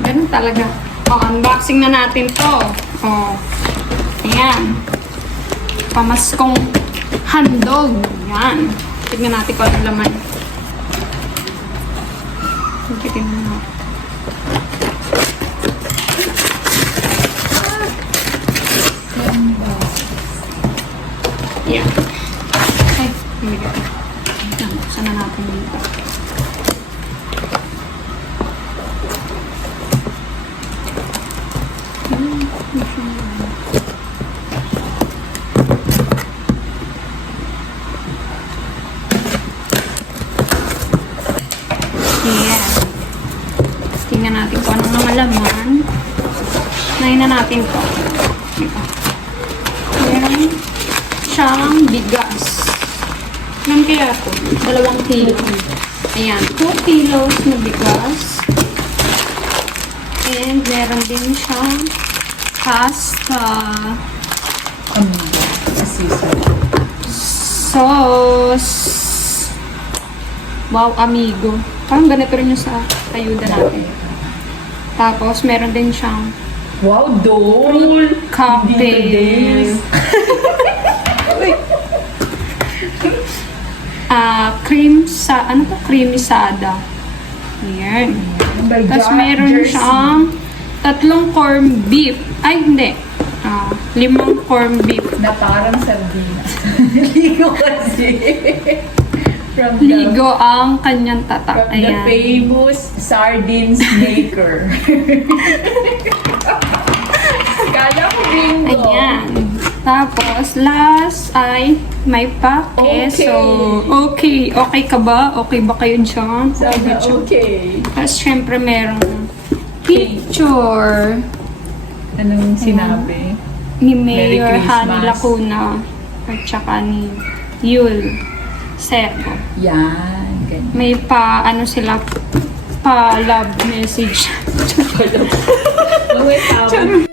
Ganun talaga. Unboxing na natin to. Ayan. Pamaskong handog. Ayan. Tignan natin kung anong laman. Tignan mo. Ayan. Ay, humigay. Ayan, buksan na natin dito. Yeah. Tingnan natin kung anong mga laman. Nahin na natin to. Meron siyang bigas. Ilan kaya to? 2 kilo. Ayan, 2 kilos na bigas. And meron din siyang pasta. Sauce. Wow, amigo. Parang ganito rin yung sa ayuda natin. Tapos, meron din siyang Wow, Dole! cocktail. Cream sa, ano to? Creamy sada. Ayan. Tapos, meron siyang 3 corned beef. Ay, hindi. 5 corned beef. Na parang sardinas. Ligo kasi. Ligo ang kanyang tatak. From the famous sardines maker. Kala ko bingo. Ayan. Tapos, last ay may pa-keso. Okay. Okay ka ba? Okay ba kayo dyan? Sana ba dyan? okay. Tapos, syempre, merong picture Anong sinabi? ni Merry Mayor Christmas. Hani Lacuna at saka ni Yul Servo. Yan. Ganyan. May ano sila, pa-love message. Oh, wait,